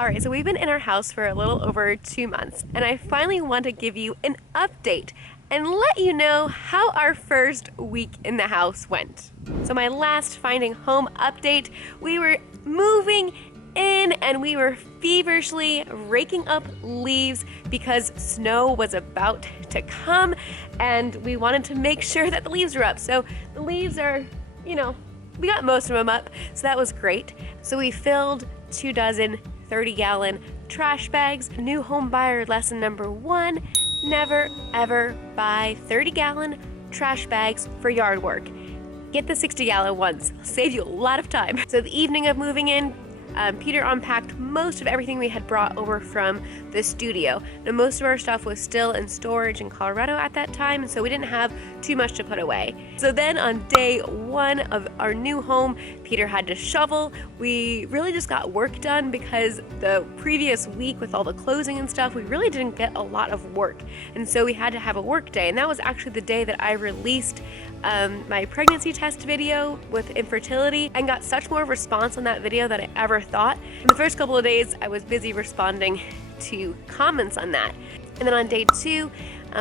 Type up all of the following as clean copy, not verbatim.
Alright, so we've been in our house for a little over 2 months, and I finally want to give you an update and let you know how our first week in the house went. So my last finding home update, we were moving in and we were feverishly raking up leaves because snow was about to come and we wanted to make sure that the leaves were up. So the leaves are, we got most of them up, so that was great. So we filled 2 dozen 30-gallon trash bags. New home buyer lesson number 1, never ever buy 30-gallon trash bags for yard work. Get the 60-gallon ones, save you a lot of time. So the evening of moving in, Peter unpacked most of everything we had brought over from the studio. Now, most of our stuff was still in storage in Colorado at that time, so we didn't have too much to put away. So then on day 1 of our new home, Peter had to shovel. We really just got work done because the previous week with all the closing and stuff, we really didn't get a lot of work. And so we had to have a work day, and that was actually the day that I released my pregnancy test video with infertility and got such more response on that video than I ever thought. In the first couple of days, I was busy responding to comments on that. And then on day 2,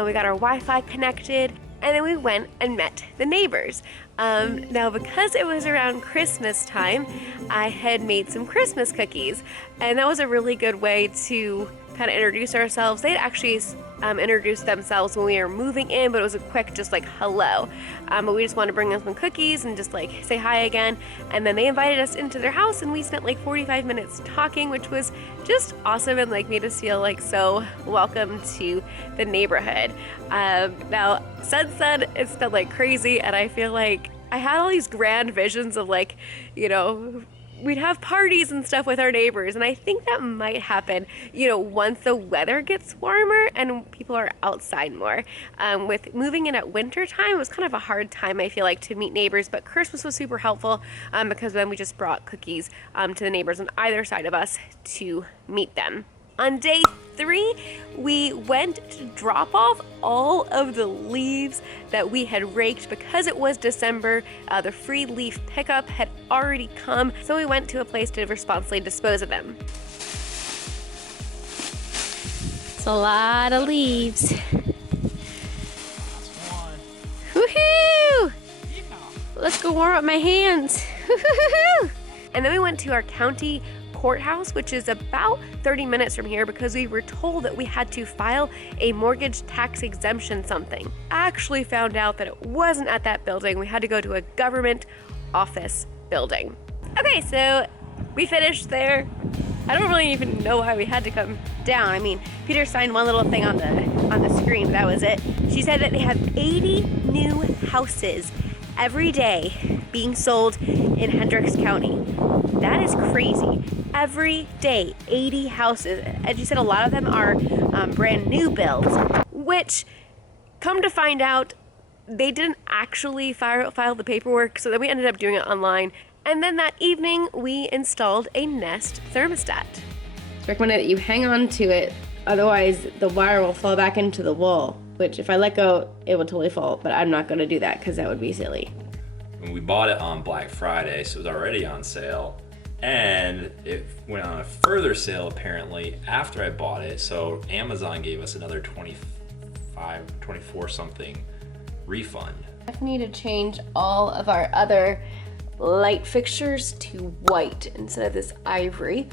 we got our Wi-Fi connected, and then we went and met the neighbors. Now, because it was around Christmas time, I had made some Christmas cookies, and that was a really good way to kind of introduce ourselves. They'd actually introduced themselves when we were moving in, but it was a quick just like hello. But we just wanted to bring them some cookies and just like say hi again. And then they invited us into their house and we spent like 45 minutes talking, which was just awesome and like made us feel like so welcome to the neighborhood. Now, since then, it's been like crazy, and I feel like I had all these grand visions of like, we'd have parties and stuff with our neighbors, and I think that might happen, once the weather gets warmer and people are outside more. With moving in at winter time, it was kind of a hard time, I feel like, to meet neighbors, but Christmas was super helpful because then we just brought cookies to the neighbors on either side of us to meet them. On day 3, we went to drop off all of the leaves that we had raked because it was December. The free leaf pickup had already come, so we went to a place to responsibly dispose of them. It's a lot of leaves. Woohoo! Let's go warm up my hands. Woohoo! And then we went to our county courthouse, which is about 30 minutes from here, because we were told that we had to file a mortgage tax exemption something. Actually found out that it wasn't at that building. We had to go to a government office building. Okay, so we finished there. I don't really even know why we had to come down. I mean, Peter signed one little thing on the screen, but that was it. She said that they have 80 new houses every day being sold in Hendricks County. That is crazy. Every day, 80 houses. As you said, a lot of them are brand new builds, which, come to find out, they didn't actually file the paperwork, so then we ended up doing it online. And then that evening, we installed a Nest thermostat. It's recommended that you hang on to it, otherwise the wire will fall back into the wall, which if I let go, it will totally fall, but I'm not gonna do that because that would be silly. When we bought it on Black Friday, so it was already on sale, and it went on a further sale apparently after I bought it, so Amazon gave us another 24 something refund. I need to change all of our other light fixtures to white instead of this ivory.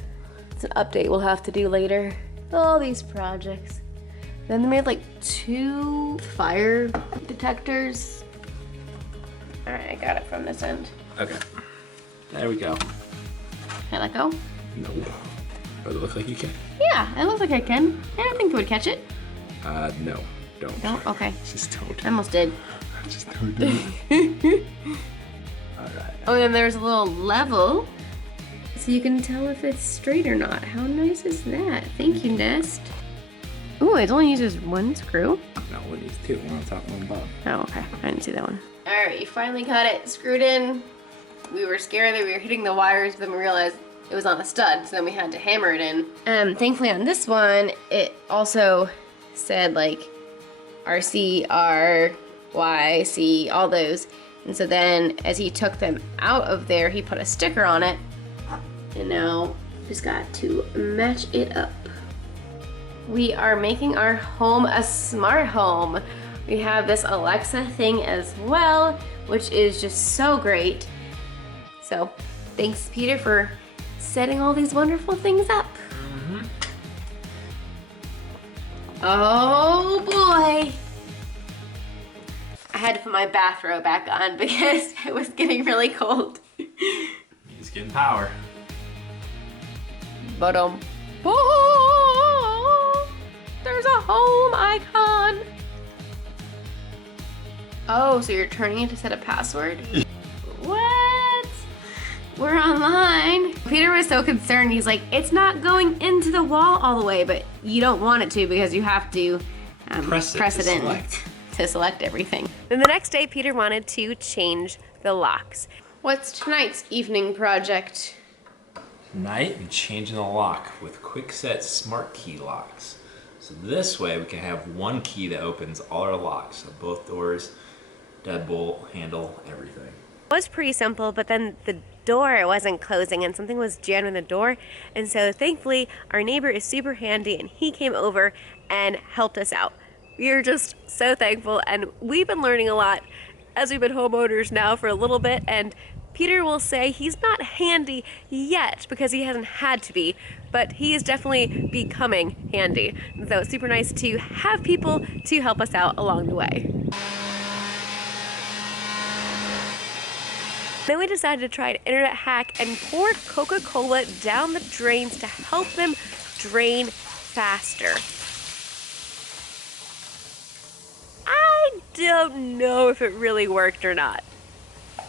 It's an update we'll have to do later. All these projects. Then they made like 2 fire detectors. All right, I got it from this end. Okay, there we go. Can I let go? No. Does it look like you can? Yeah, it looks like I can. Yeah, I think it would catch it. No, don't. Don't? Okay. Just don't. I almost did. Just don't do it. All right. Oh, and there's a little level, so you can tell if it's straight or not. How nice is that? Thank you, Nest. Ooh, it only uses 1 screw. No, it needs 2. One on top, one above. Oh, okay. I didn't see that one. All right, you finally got it screwed in. We were scared that we were hitting the wires, but then we realized it was on a stud, so then we had to hammer it in. Thankfully on this one, it also said like RC, R, Y, C, all those. And so then as he took them out of there, he put a sticker on it. And now Just got to match it up. We are making our home a smart home. We have this Alexa thing as well, which is just so great. So thanks, Peter, for setting all these wonderful things up. Oh boy. I had to put my bathrobe back on because it was getting really cold. He's getting power. But oh, there's a home icon. Oh, so you're turning it to set a password? What? We're online. Peter was so concerned. He's like, it's not going into the wall all the way, but you don't want it to because you have to press it in to select everything. Then the next day, Peter wanted to change the locks. What's tonight's evening project? Tonight, I'm changing the lock with quick set smart key locks. So this way we can have one key that opens all our locks. So both doors, deadbolt, handle, everything. It was pretty simple, but then the door wasn't closing and something was jammed in the door. And so thankfully our neighbor is super handy and he came over and helped us out. We are just so thankful, and we've been learning a lot as we've been homeowners now for a little bit, and Peter will say he's not handy yet because he hasn't had to be, but he is definitely becoming handy. So it's super nice to have people to help us out along the way. Then we decided to try an internet hack and pour Coca-Cola down the drains to help them drain faster. I don't know if it really worked or not.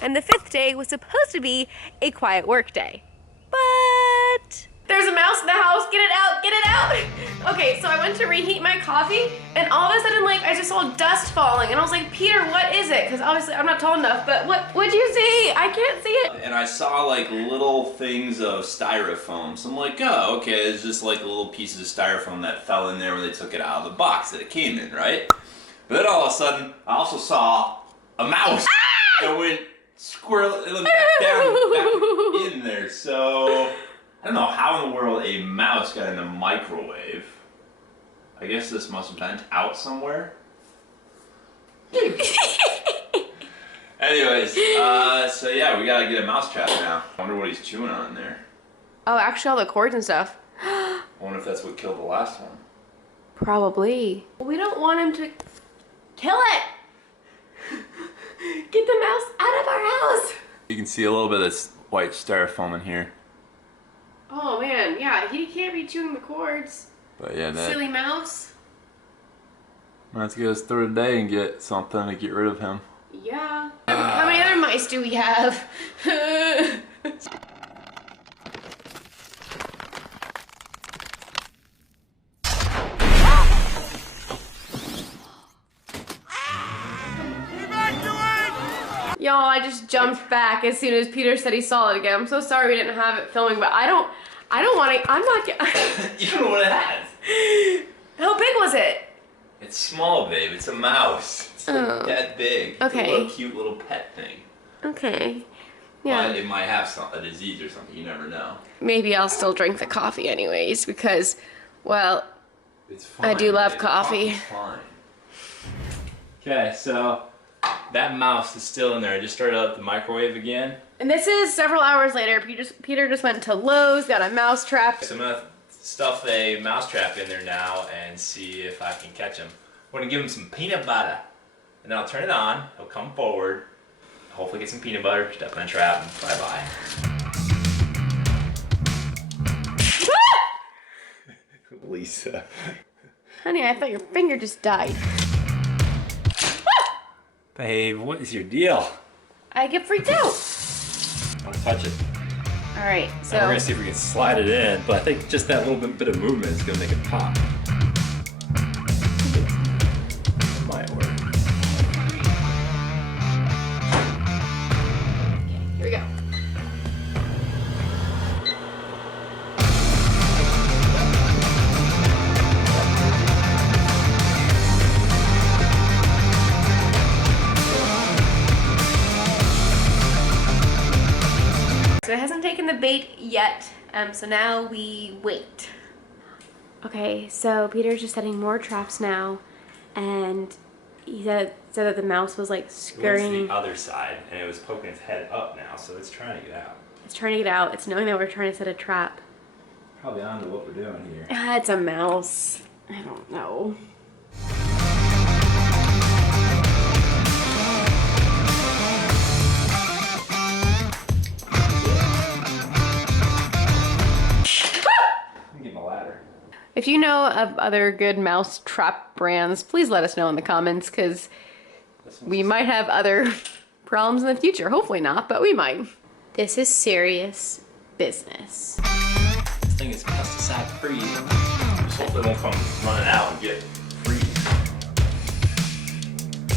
And the 5th day was supposed to be a quiet work day. But there's a mouse in the house, get it out, get it out! Okay, so I went to reheat my coffee, and all of a sudden, like, I just saw dust falling, and I was like, Peter, what is it? Because obviously I'm not tall enough, but what'd you see? I can't see it. And I saw like little things of styrofoam. So I'm like, oh, okay, it's just like little pieces of styrofoam that fell in there when they took it out of the box that it came in, right? But then all of a sudden, I also saw a mouse that went squirreling back in there. So I don't know how in the world a mouse got in the microwave. I guess this must have been out somewhere. Anyways, so yeah, we gotta get a mouse trap now. I wonder what he's chewing on in there. Oh, actually all the cords and stuff. I wonder if that's what killed the last one. Probably. We don't want him to kill it! Get the mouse out of our house! You can see a little bit of this white styrofoam in here. Oh man, yeah, he can't be chewing the cords. But yeah, that... Silly mouse. Let's get us through the day and get something to get rid of him. Yeah. How many other mice do we have? Y'all, I just jumped back as soon as Peter said he saw it again. I'm so sorry we didn't have it filming, but I don't want to, I'm not You don't know what it has. How big was it? It's small, babe. It's a mouse. It's like that big. Okay. It's a little cute little pet thing. Okay. Yeah. But it might have a disease or something. You never know. Maybe I'll still drink the coffee anyways because, well, it's fine, I do love babe. coffee. Fine. Okay, so that mouse is still in there. I just started up the microwave again. And this is several hours later. Peter just went to Lowe's, got a mouse trap. So I'm gonna stuff a mouse trap in there now and see if I can catch him. I'm gonna give him some peanut butter. And then I'll turn it on, he'll come forward, hopefully get some peanut butter, step in a trap, and bye-bye. Lisa. Honey, I thought your finger just died. Babe, what is your deal? I get freaked out. I want to touch it. All right, so. Now we're gonna see if we can slide it in, but I think just that little bit of movement is gonna make it pop. It might work. Here we go. So it hasn't taken the bait yet, So now we wait. Okay, so Peter's just setting more traps now, and he said that the mouse was like scurrying. It went to the other side, and it was poking its head up now, so it's trying to get out. It's trying to get out. It's knowing that we're trying to set a trap. Probably on to what we're doing here. It's a mouse. I don't know. Get my ladder. If you know of other good mouse trap brands, please let us know in the comments, because we might have other problems in the future. Hopefully not, but we might. This is serious business. This thing is pesticide free. Just hope they won't come running out and get free.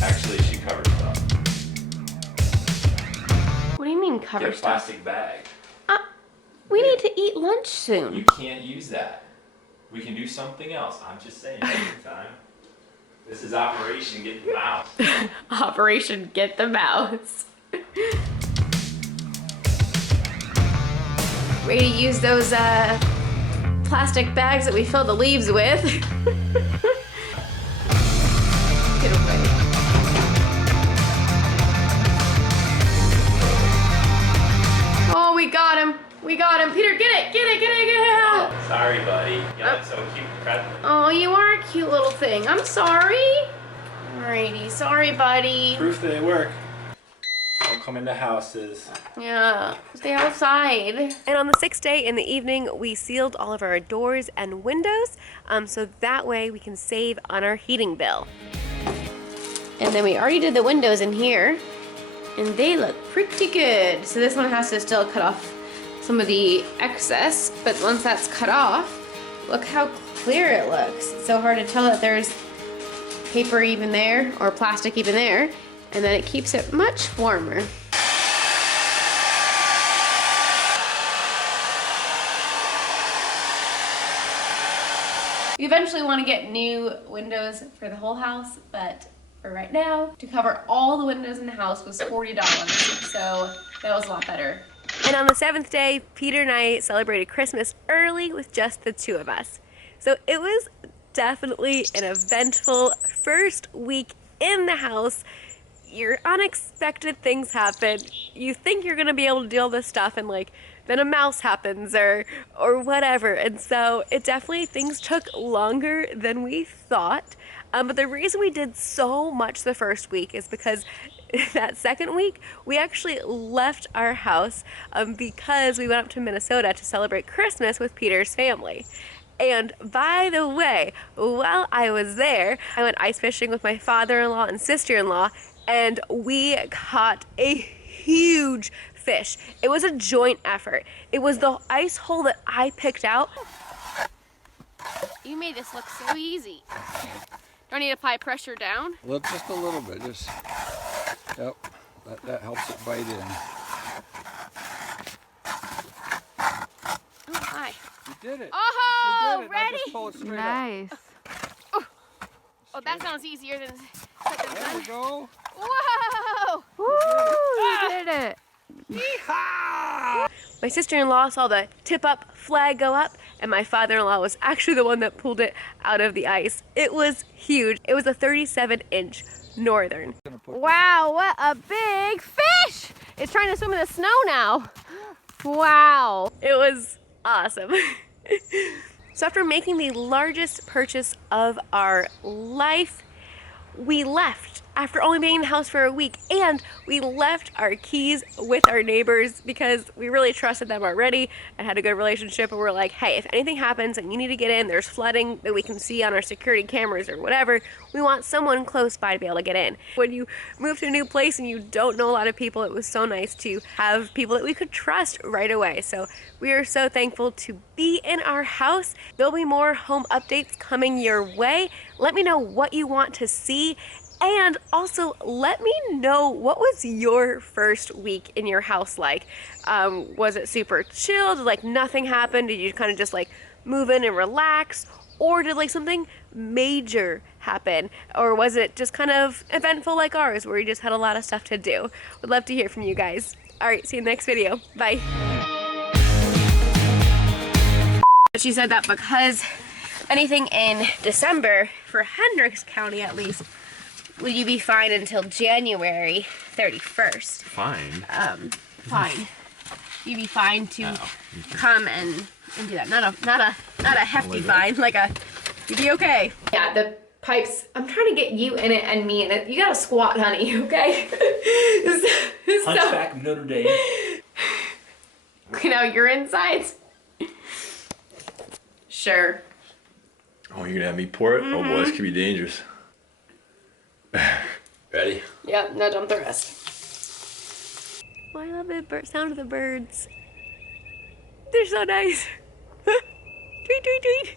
Actually, she covers it up. What do you mean cover Get a stuff? plastic bag. We need to eat lunch soon. You can't use that. We can do something else. I'm just saying, every time. This is Operation Get the Mouse. Operation Get the Mouse. Ready to use those plastic bags that we filled the leaves with. Get away. Oh, we got him. We got him. Peter, get it, get it, get it, get it out. Oh, sorry, buddy. Yeah, so cute. Oh, you are a cute little thing. I'm sorry. Alrighty, sorry, buddy. Proof that they work. Don't come into houses. Yeah, stay outside. And on the 6th day in the evening, we sealed all of our doors and windows, so that way we can save on our heating bill. And then we already did the windows in here, and they look pretty good. So this one has to still cut off some of the excess, but once that's cut off, look how clear it looks. It's so hard to tell that there's paper even there or plastic even there, and then it keeps it much warmer. We eventually want to get new windows for the whole house, but for right now, to cover all the windows in the house was $40, so that was a lot better. And on the 7th day, Peter and I celebrated Christmas early with just the two of us. So it was definitely an eventful first week in the house. Your unexpected things happen. You think you're gonna be able to do all this stuff, and like then a mouse happens or whatever. And so it definitely, things took longer than we thought. But the reason we did so much the first week is because that second week, we actually left our house because we went up to Minnesota to celebrate Christmas with Peter's family. And by the way, while I was there, I went ice fishing with my father-in-law and sister-in-law, and we caught a huge fish. It was a joint effort. It was the ice hole that I picked out. You made this look so easy. Do I need to apply pressure down? Well, just a little bit. Just, yep. That helps it bite in. Oh, hi. You did it. Oh, you did it. ready? Now just pull it straight Nice. Oh, that sounds easier than up. There you go. Whoa! Woo! You did it. Yeehaw! My sister-in-law saw the tip-up flag go up, and my father-in-law was actually the one that pulled it out of the ice. It was huge. It was a 37-inch northern. Wow, what a big fish! It's trying to swim in the snow now. Wow. It was awesome. So after making the largest purchase of our life, we left after only being in the house for a week, and we left our keys with our neighbors because we really trusted them already and had a good relationship, and we're like, hey, if anything happens and you need to get in, there's flooding that we can see on our security cameras or whatever, we want someone close by to be able to get in. When you move to a new place and you don't know a lot of people, it was so nice to have people that we could trust right away. So we are so thankful to be in our house. There'll be more home updates coming your way. Let me know what you want to see. And also, let me know, what was your first week in your house like? Was it super chill? Did like nothing happen? Did you kind of just like move in and relax? Or did like something major happen? Or was it just kind of eventful like ours, where you just had a lot of stuff to do? Would love to hear from you guys. All right, see you in the next video. Bye. But she said that because anything in December, for Hendricks County at least, will you be fine until January 31st. Fine. Fine. You'd be fine to come and do that. Not a hefty fine, like you'd be okay. Yeah, the pipes, I'm trying to get you in it and me in it. You gotta squat, honey, okay? Hunchback of Notre Dame. Clean out your insides. Sure. Oh, you're gonna have me pour it? Oh boy, this could be dangerous. Ready? Yep, now dump the rest. Oh, I love the sound of the birds. They're so nice. Tweet, tweet,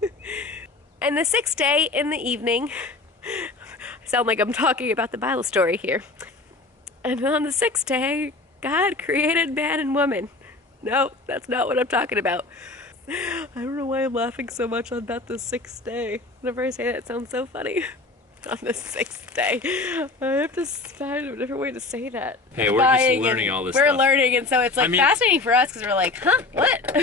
tweet. And the 6th day in the evening, I sound like I'm talking about the Bible story here. And on the 6th day, God created man and woman. No, that's not what I'm talking about. I don't know why I'm laughing so much about the 6th day. Whenever I say that, it sounds so funny. On the 6th day. I have to find a different way to say that. Hey, we're just learning all this stuff. We're learning, and so it's like fascinating for us because we're like, huh, what?